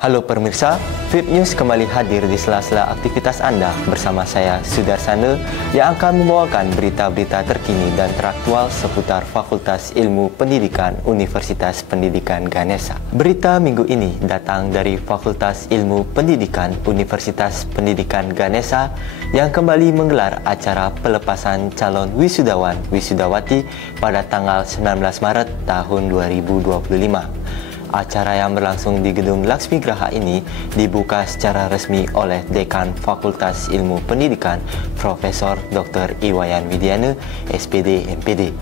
Halo pemirsa, VIP News kembali hadir di sela-sela aktivitas Anda bersama saya Sudarsana yang akan membawakan berita-berita terkini dan teraktual seputar Fakultas Ilmu Pendidikan Universitas Pendidikan Ganesha. Berita minggu ini datang dari Fakultas Ilmu Pendidikan Universitas Pendidikan Ganesha yang kembali menggelar acara pelepasan calon wisudawan wisudawati pada tanggal 19 Maret tahun 2025. Acara yang berlangsung di Gedung Laksmi Graha ini dibuka secara resmi oleh Dekan Fakultas Ilmu Pendidikan Profesor Dr. Iwayan Widiana, SPD MPD,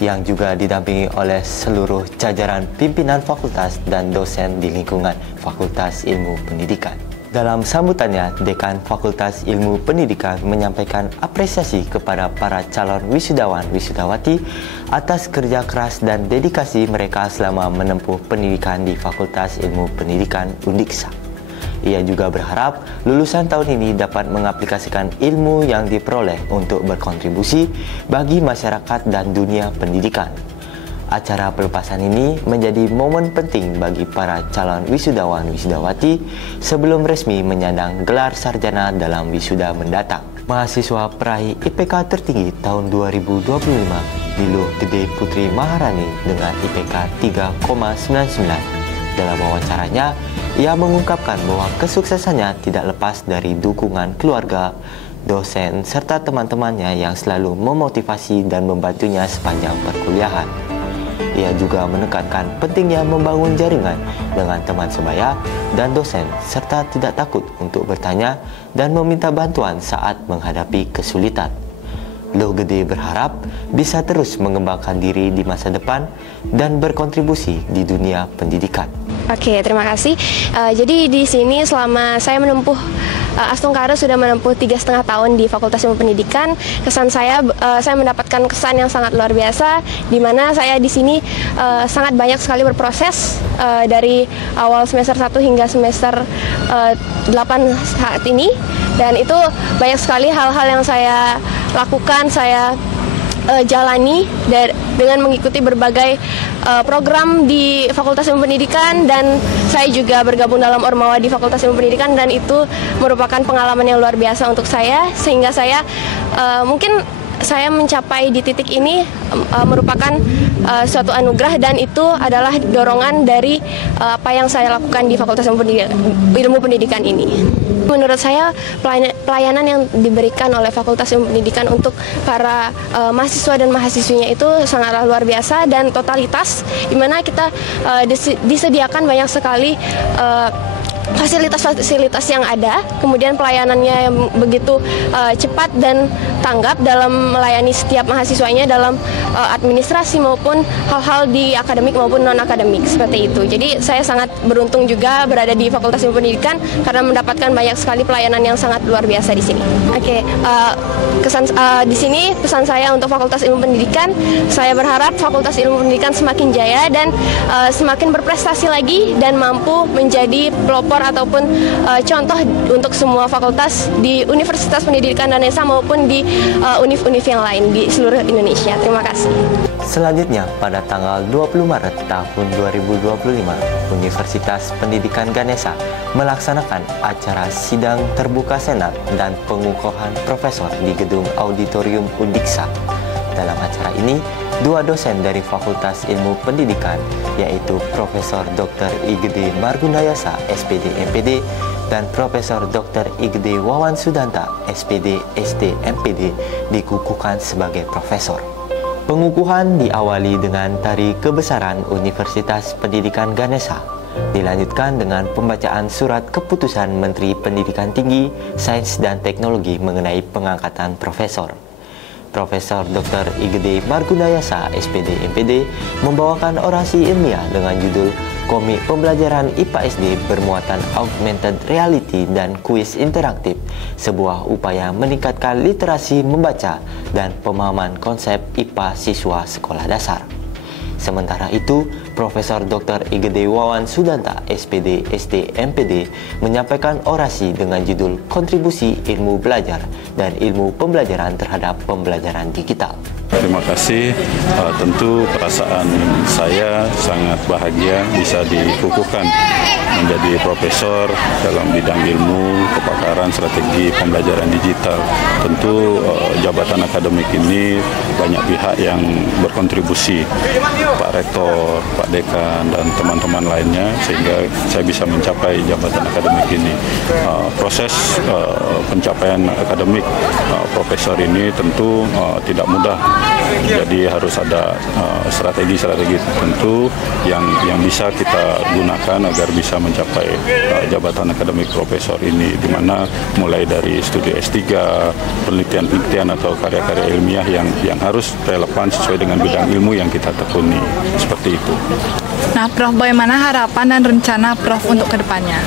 yang juga didampingi oleh seluruh jajaran pimpinan fakultas dan dosen di lingkungan Fakultas Ilmu Pendidikan. Dalam sambutannya, Dekan Fakultas Ilmu Pendidikan menyampaikan apresiasi kepada para calon wisudawan wisudawati atas kerja keras dan dedikasi mereka selama menempuh pendidikan di Fakultas Ilmu Pendidikan Undiksa. Ia juga berharap lulusan tahun ini dapat mengaplikasikan ilmu yang diperoleh untuk berkontribusi bagi masyarakat dan dunia pendidikan. Acara pelepasan ini menjadi momen penting bagi para calon wisudawan wisudawati sebelum resmi menyandang gelar sarjana dalam wisuda mendatang. Mahasiswa peraih IPK tertinggi tahun 2025, Diluh Gede Putri Maharani dengan IPK 3,99. Dalam wawancaranya, ia mengungkapkan bahwa kesuksesannya tidak lepas dari dukungan keluarga, dosen, serta teman-temannya yang selalu memotivasi dan membantunya sepanjang perkuliahan. Ia juga menekankan pentingnya membangun jaringan dengan teman sebaya dan dosen serta tidak takut untuk bertanya dan meminta bantuan saat menghadapi kesulitan. Luh Gede berharap bisa terus mengembangkan diri di masa depan dan berkontribusi di dunia pendidikan. Oke, terima kasih. Jadi di sini selama saya menempuh Astungkara sudah menempuh 3,5 tahun di Fakultas Ilmu Pendidikan. Kesan saya mendapatkan kesan yang sangat luar biasa, di mana saya di sini sangat banyak sekali berproses dari awal semester 1 hingga semester 8 saat ini, dan itu banyak sekali hal-hal yang saya lakukan, saya jalani dengan mengikuti berbagai program di Fakultas Ilmu Pendidikan, dan saya juga bergabung dalam Ormawa di Fakultas Ilmu Pendidikan, dan itu merupakan pengalaman yang luar biasa untuk saya, sehingga saya mungkin saya mencapai di titik ini merupakan suatu anugerah, dan itu adalah dorongan dari apa yang saya lakukan di Fakultas Ilmu Pendidikan ini. Menurut saya pelayanan yang diberikan oleh Fakultas Ilmu Pendidikan untuk para mahasiswa dan mahasiswinya itu sangatlah luar biasa dan totalitas, di mana kita disediakan banyak sekali fasilitas-fasilitas yang ada, kemudian pelayanannya yang begitu cepat dan tanggap dalam melayani setiap mahasiswanya dalam administrasi maupun hal-hal di akademik maupun non-akademik, seperti itu. Jadi saya sangat beruntung juga berada di Fakultas Ilmu Pendidikan karena mendapatkan banyak sekali pelayanan yang sangat luar biasa di sini. Oke, di sini pesan saya untuk Fakultas Ilmu Pendidikan, saya berharap Fakultas Ilmu Pendidikan semakin jaya dan semakin berprestasi lagi dan mampu menjadi pelopor ataupun contoh untuk semua fakultas di Universitas Pendidikan Ganesha maupun di univ-univ yang lain di seluruh Indonesia. Terima kasih. Selanjutnya, pada tanggal 20 Maret tahun 2025, Universitas Pendidikan Ganesha melaksanakan acara sidang terbuka senat dan pengukuhan profesor di Gedung Auditorium Undiksa. Dalam acara ini, dua dosen dari Fakultas Ilmu Pendidikan, yaitu Profesor Dr. Igede Margundayasa, SPD MPD, dan Profesor Dr. Igede Wawan Sudanta, SPD ST MPD, dikukuhkan sebagai profesor. Pengukuhan diawali dengan tari kebesaran Universitas Pendidikan Ganesha, dilanjutkan dengan pembacaan surat keputusan Menteri Pendidikan Tinggi, Sains dan Teknologi mengenai pengangkatan profesor. Profesor Dr. Igede Margundayasa, SPD MPD, membawakan orasi ilmiah dengan judul Komik Pembelajaran IPA SD bermuatan augmented reality dan kuis interaktif, sebuah upaya meningkatkan literasi membaca dan pemahaman konsep IPA siswa sekolah dasar. Sementara itu, Profesor Dr. Igede Wawan Sudanta, SPD, SD, MPD, menyampaikan orasi dengan judul Kontribusi Ilmu Belajar dan Ilmu Pembelajaran terhadap Pembelajaran Digital. Terima kasih. Tentu perasaan saya sangat bahagia bisa dikukuhkan menjadi profesor dalam bidang ilmu, kepakaran, strategi pembelajaran digital. Tentu jabatan akademik ini banyak pihak yang berkontribusi, Pak Rektor, Pak Dekan, dan teman-teman lainnya, sehingga saya bisa mencapai jabatan akademik ini. Proses pencapaian akademik profesor ini tentu tidak mudah. Jadi harus ada strategi-strategi tertentu yang bisa kita gunakan agar bisa mencapai jabatan akademik profesor ini, di mana mulai dari studi S3, penelitian-penelitian atau karya-karya ilmiah yang harus relevan sesuai dengan bidang ilmu yang kita tekuni, seperti itu. Nah, Prof, bagaimana harapan dan rencana Prof untuk kedepannya?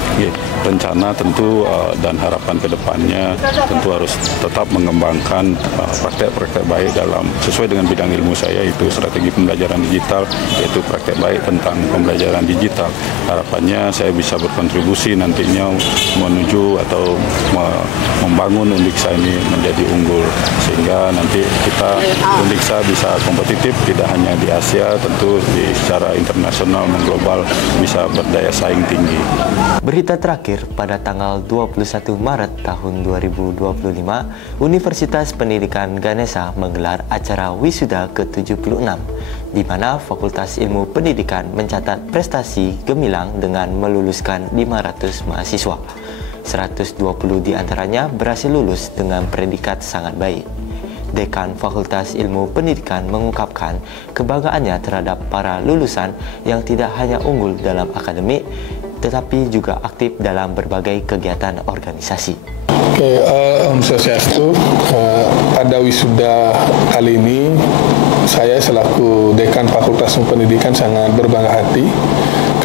Rencana tentu dan harapan kedepannya tentu harus tetap mengembangkan praktek-praktek baik dalam sesuai dengan bidang ilmu saya, itu strategi pembelajaran digital, yaitu praktek baik tentang pembelajaran digital. Harapannya saya bisa berkontribusi nantinya menuju atau membangun Undiksa ini menjadi unggul, sehingga nanti kita Undiksa bisa kompetitif tidak hanya di Asia, tentu secara internasional mengglobal bisa berdaya saing tinggi. Berita terakhir, pada tanggal 21 Maret tahun 2025, Universitas Pendidikan Ganesha menggelar acara wisuda ke-76, di mana Fakultas Ilmu Pendidikan mencatat prestasi gemilang dengan meluluskan 500 mahasiswa. 120 di antaranya berhasil lulus dengan predikat sangat baik. Dekan Fakultas Ilmu Pendidikan mengungkapkan kebanggaannya terhadap para lulusan yang tidak hanya unggul dalam akademik, tetapi juga aktif dalam berbagai kegiatan organisasi. Om Swastiastu, pada wisuda kali ini saya selaku Dekan Fakultas Ilmu Pendidikan sangat berbangga hati,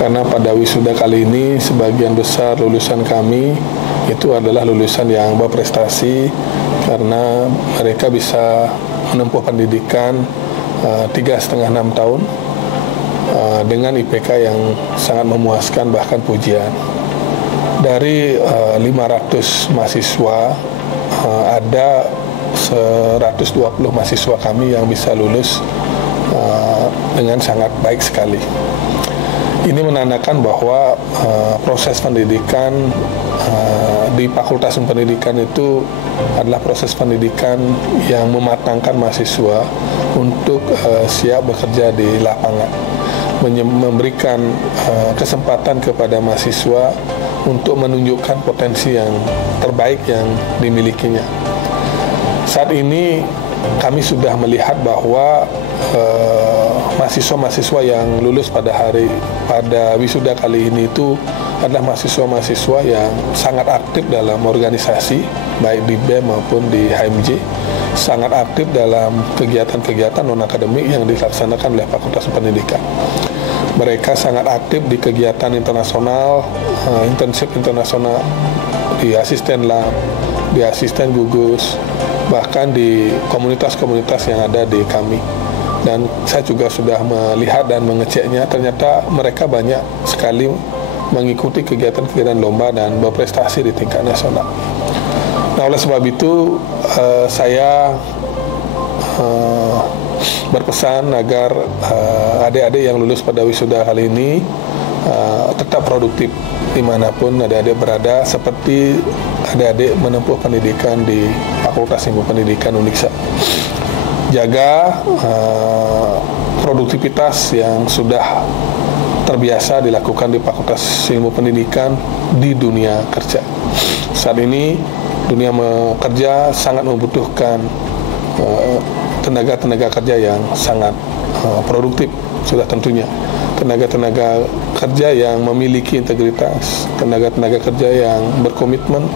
karena pada wisuda kali ini sebagian besar lulusan kami itu adalah lulusan yang berprestasi, karena mereka bisa menempuh pendidikan 3,5-6 tahun dengan IPK yang sangat memuaskan, bahkan pujian. Dari 500 mahasiswa, ada 120 mahasiswa kami yang bisa lulus dengan sangat baik sekali. Ini menandakan bahwa proses pendidikan di Fakultas Pendidikan itu adalah proses pendidikan yang mematangkan mahasiswa untuk siap bekerja di lapangan, memberikan kesempatan kepada mahasiswa untuk menunjukkan potensi yang terbaik yang dimilikinya. Saat ini kami sudah melihat bahwa mahasiswa-mahasiswa yang lulus pada wisuda kali ini itu adalah mahasiswa-mahasiswa yang sangat aktif dalam organisasi, baik di BEM maupun di HMJ, sangat aktif dalam kegiatan-kegiatan non-akademik yang dilaksanakan oleh Fakultas Pendidikan. Mereka sangat aktif di kegiatan internasional, internship internasional, di asisten lab, di asisten gugus, bahkan di komunitas-komunitas yang ada di kami. Dan saya juga sudah melihat dan mengeceknya, ternyata mereka banyak sekali mengikuti kegiatan-kegiatan lomba dan berprestasi di tingkat nasional. Nah, oleh sebab itu saya berpesan agar adik-adik yang lulus pada wisuda kali ini tetap produktif dimanapun adik-adik berada, seperti adik-adik menempuh pendidikan di Fakultas Ilmu Pendidikan Undiksa. Jaga produktivitas yang sudah terbiasa dilakukan di Fakultas Ilmu Pendidikan di dunia kerja. Saat ini dunia kerja sangat membutuhkan tenaga-tenaga kerja yang sangat produktif, sudah tentunya tenaga-tenaga kerja yang memiliki integritas, tenaga-tenaga kerja yang berkomitmen,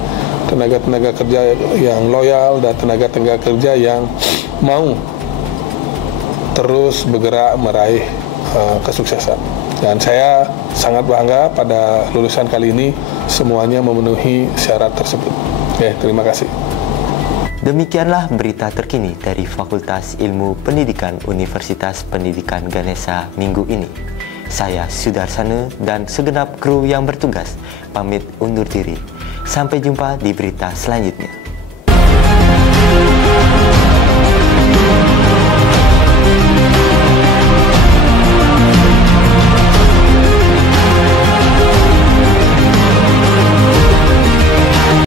tenaga-tenaga kerja yang loyal, dan tenaga-tenaga kerja yang mau terus bergerak meraih kesuksesan. Dan saya sangat bangga pada lulusan kali ini semuanya memenuhi syarat tersebut. Terima kasih. Demikianlah berita terkini dari Fakultas Ilmu Pendidikan Universitas Pendidikan Ganesha minggu ini. Saya Sudarsana dan segenap kru yang bertugas pamit undur diri. Sampai jumpa di berita selanjutnya.